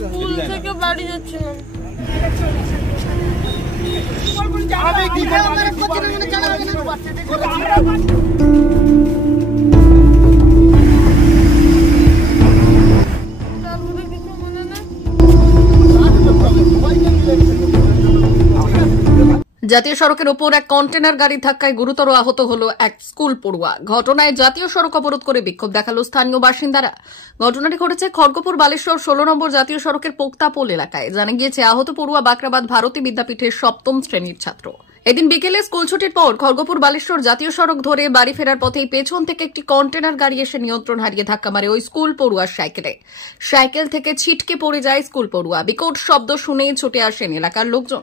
School থেকে বাড়ি যাচ্ছিলাম। জাতীয় সড়কের ওপর এক কন্টেনার গাড়ির ধাক্কায় গুরুতর আহত হল এক স্কুল পড়ুয়া। ঘটনায় জাতীয় সড়ক অবরোধ করে বিক্ষোভ দেখালো স্থানীয় বাসিন্দারা। ঘটনাটি ঘটেছে খড়গপুর বালেশ্বর 16 নম্বর জাতীয় সড়কের পোক্তাপোল এলাকায়। জানা গিয়েছে আহত পড়ুয়া বাকরাবাদ ভারতী বিদ্যাপীঠের 7ম শ্রেণীর ছাত্র। এদিন বিকেলে স্কুল ছুটির পর খড়গপুর বালেশ্বর জাতীয় সড়ক ধরে বাড়ি ফেরার পথেই পেছন থেকে একটি কন্টেনার গাড়ি এসে নিয়ন্ত্রণ হারিয়ে ধাক্কা মারে ওই স্কুল পড়ুয়ার সাইকেলে। সাইকেল থেকে ছিটকে পড়ে যায় স্কুল পড়ুয়া। বিকট শব্দ শুনেই ছুটে আসেন এলাকার লোকজন।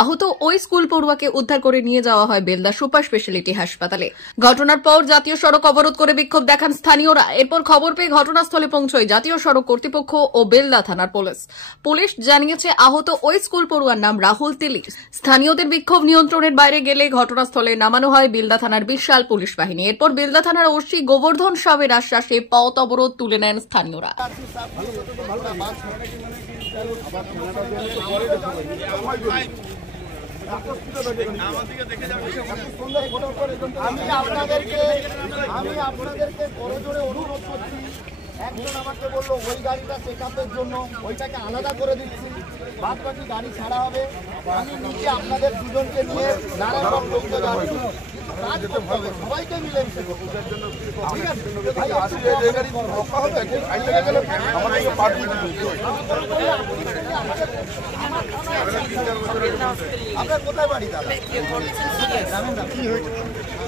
আহত ওই স্কুল পড়ুয়াকে উদ্ধার করে নিয়ে যাওয়া হয় বেলদা সুপার স্পেশালিটি হাসপাতালে। ঘটনার পর জাতীয় সড়ক অবরোধ করে বিক্ষোভ দেখান স্থানীয়রা। এরপর খবর পেয়ে ঘটনাস্থলে পৌঁছয় জাতীয় সড়ক কর্তৃপক্ষ ও বেলদা থানার পুলিশ। পুলিশ জানিয়েছে আহত ওই স্কুল পড়ুয়ার নাম রাহুল তিলি। স্থানীয়দের বিক্ষোভ নিয়ন্ত্রণের বাইরে গেলে ঘটনাস্থলে নামানো হয় বেলদা থানার বিশাল পুলিশ বাহিনী। এরপর বেলদা থানার ওসি গোবর্ধন সাহের আশ্বাসে পথ অবরোধ তুলে নেন স্থানীয়রা। আমি আপনাদেরকে করজোড়ে অনুরোধ করছি, একজন আমাকে বললো ওই গাড়িটা চেকআপের জন্য ওইটাকে আলাদা করে দিচ্ছি, বাদ বাকি গাড়ি ছাড়া হবে। আমি নিজে আপনাদের দুজনকে নিয়ে নারায়ণগঞ্জ লোককে যাচ্ছি, কাজ করতে হবে, সবাইকে মিলেমিশে করতে হবে। ঠিক আছে, আপনার কোথায় বাড়ি দাদা?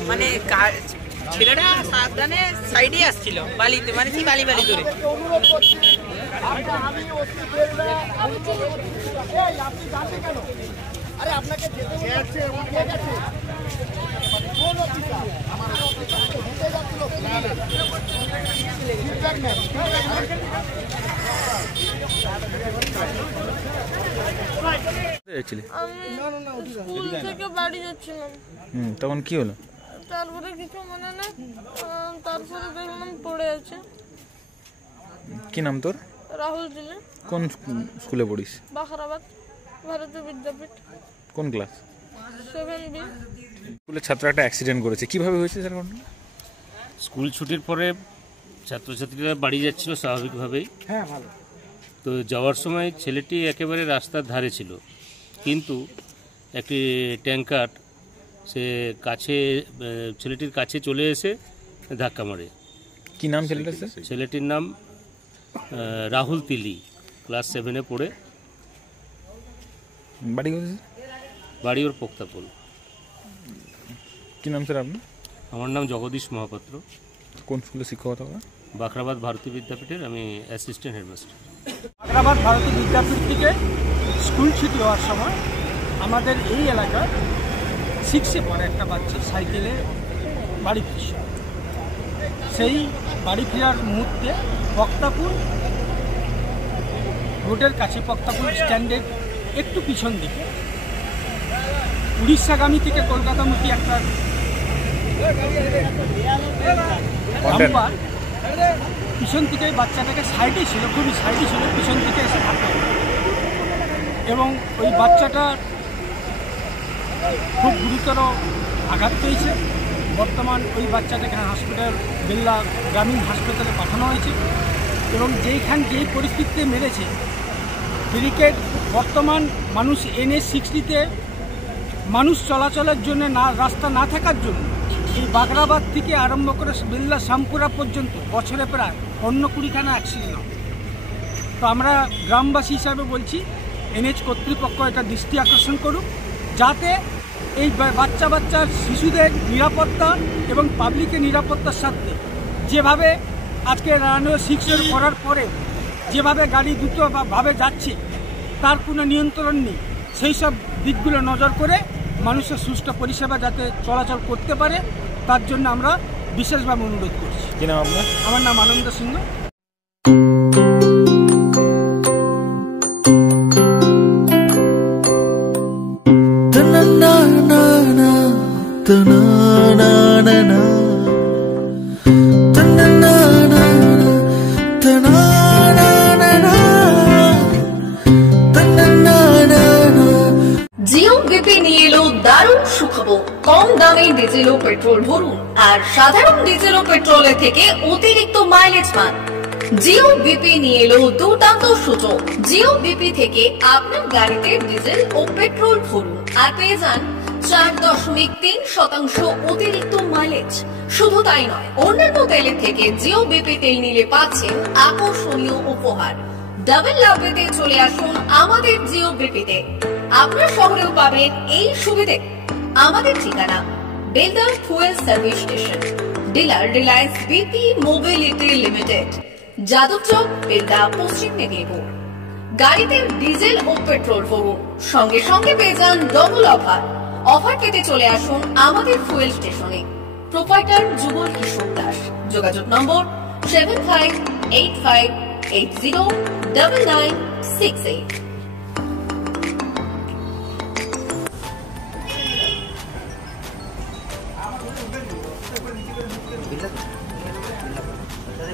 মানে ছেলেটা সাবধানে সাইডে আসছিল বালিতে, মানে কি বালি বালি ধরে। অনুরোধ করছি, আমি ওসি বেলদা, আপনি জানতে কেন? আরে আপনাকে যেতে গেছে কোন অফিসার? আমার অফিসার হেঁটে যাচ্ছিল, ফিডব্যাক নেন। স্কুল থেকে বাড়ি যাচ্ছিলাম। তখন কি হলো? তারপরে কিছু মনে নেই, তারপরে দেখলাম পড়ে আছে। কি নাম তোর? রাহুল তিলি। কোন স্কুলে পড়িস? বাকরাবাদ ভারতী বিদ্যাপীঠ। কোন ক্লাস? 7B। স্কুলের ছাত্র একটা অ্যাক্সিডেন্ট করেছে, কিভাবে হয়েছে স্যার ঘটনা? স্কুল ছুটির পরে ছাত্রছাত্রীরা বাড়ি যাচ্ছিল স্বাভাবিকভাবেই। হ্যাঁ, ভালো। তো যাওয়ার সময় ছেলেটি একেবারে রাস্তার ধারে ছিল, কিন্তু একটি ট্যাঙ্কার সে ছেলেটির কাছে চলে এসে ধাক্কা মারে। কি নাম ছেলেটার স্যার? ছেলেটির নাম রাহুল তিলি, ক্লাস 7-এ পড়ে। বাড়ি কোথায়? বাড়ি ওর পোক্তাপোল। কি নাম স্যার আপনার? আমার নাম জগদীশ মহাপাত্র। কোন স্কুলে শিক্ষকতা করেন? বাকরাবাদ ভারতী বিদ্যাপীঠের আমি অ্যাসিস্ট্যান্ট হেডমাস্টার। বাকরাবাদ ভারতী বিদ্যাপীঠ থেকে স্কুল ছুটি হওয়ার সময় আমাদের এই এলাকার 6-এ পড়ে একটা বাচ্চা সাইকেলে বাড়ি ফিরছে। সেই বাড়ি ফেরার মুহূর্তে পোক্তাপুল রোডের কাছে, পোক্তাপুল স্ট্যান্ডের একটু পিছন দিকে উড়িষ্যাগামী থেকে কলকাতামুখী একটা ডাম্পার পিছন থেকে বাচ্চাটাকে সাইডে ছিল, খুবই সাইডে ছিল, পিছন থেকে এসে ধাক্কা মারে এবং ওই বাচ্চাটা খুব গুরুতর আঘাত পেয়েছে। বর্তমান ওই বাচ্চাটাকে হসপিটাল বেল্লা গ্রামীণ হাসপাতালে পাঠানো হয়েছে এবং যেই পরিস্থিতিতে মেরেছে, ব্যারিকেড বর্তমান মানুষ NH-60-তে মানুষ চলাচলের জন্য রাস্তা না থাকার জন্য এই বাকরাবাদ থেকে আরম্ভ করে বেল্লা শ্যামপুরা পর্যন্ত বছরে প্রায় 15-20খানা অ্যাক্সিডেন্ট হয়। তো আমরা গ্রামবাসী হিসাবে বলছি, NH কর্তৃপক্ষ এটা দৃষ্টি আকর্ষণ করুক, যাতে এই বাচ্চার শিশুদের নিরাপত্তা এবং পাবলিকের নিরাপত্তার সাথে যেভাবে আজকে রানওয়ে 6 করার পরে যেভাবে গাড়ি দ্রুতভাবে যাচ্ছে তার কোনো নিয়ন্ত্রণ নেই, সেই সব দিকগুলো নজর করে মানুষের সুষ্ঠু পরিষেবা যাতে চলাচল করতে পারে তার জন্য আমরা বিশেষভাবে অনুরোধ করছি। কি নাম আপনার? আমার নাম আনন্দ সিংহ। দামে ডিজেল ও পেট্রোল ভরুন আর সাধারণ ডিজেল ও পেট্রোলের থেকে অতিরিক্ত মাইলেজ পান। জিও বিপি নিয়ে এলো দুর্দান্ত সুযোগ। জিও বিপি থেকে আপনার গাড়িতে ডিজেল ও পেট্রোল ভরুন আর পেয়ে যান 4.3% অতিরিক্ত মাইলেজ। শুধু তাই নয়, অন্যান্য তেলের থেকে জিও বিপি তেল নিলে পাচ্ছেন আকর্ষণীয় উপহার। ডাবল লাভ পেতে চলে আসুন আমাদের জিও বিপিতে। আপনার শহরেও পাবেন এই সুবিধে। আমাদের ঠিকানা Belda fuel service station, dealer Reliance BP mobility limited, Jadabchak, Belda, পশ্চিম মেদিনীপুর। গাড়িতে ডিজেল ও পেট্রোল ভরুন, সঙ্গে সঙ্গে পেয়ে যান ডবল অফার। অফার পেতে চলে আসুন আমাদের ফুয়েল স্টেশনে। প্রোপাইটার যুগল কিশোর দাস। যোগাযোগ নম্বর 7585809968।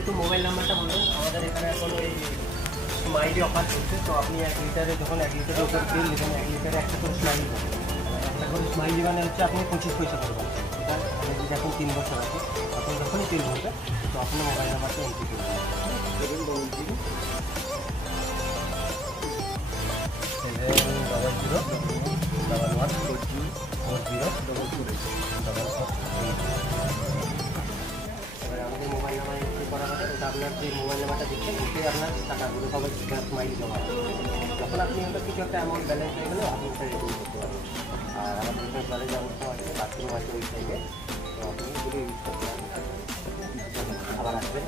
একটু মোবাইল নাম্বারটা বলুন। আমাদের এখানে এখন ওই স্মাইলি অফার চলছে, তো আপনি 1 লিটারে যখন 1 লিটারের উপর তেল নেবেন 1 লিটারে একটা করে স্মাইলি পাবেন। একটা করে স্মাইলি মানে হচ্ছে আপনি 25 পয়সা পাবেন। এটা আপনি যদি এখন 3 বছর আছে তখন যখনই তেল ভরবে তো আপনার মোবাইল নাম্বারটা এন্ট্রি করবেন 700114040 আমাদের মোবাইল নাম্বার এন্ট্রি করা হবে। ওটা আপনার যে মোবাইল নাম্বারটা দিচ্ছেন ওতে আপনার টাকাগুলো সবাই স্মাইল জমা হবে। যখন আপনি ওটা কিছু একটা অ্যামাউন্ট ব্যালেন্স হয়ে গেলে আপনি ওটা রিডিম করতে পারবেন। আর আমাদের এখানে জলের ব্যবস্থা আছে, বাথরুম আছে ওই সাইডে, তো আপনি যদি ইউজ করতে পারেন আবার আসবেন।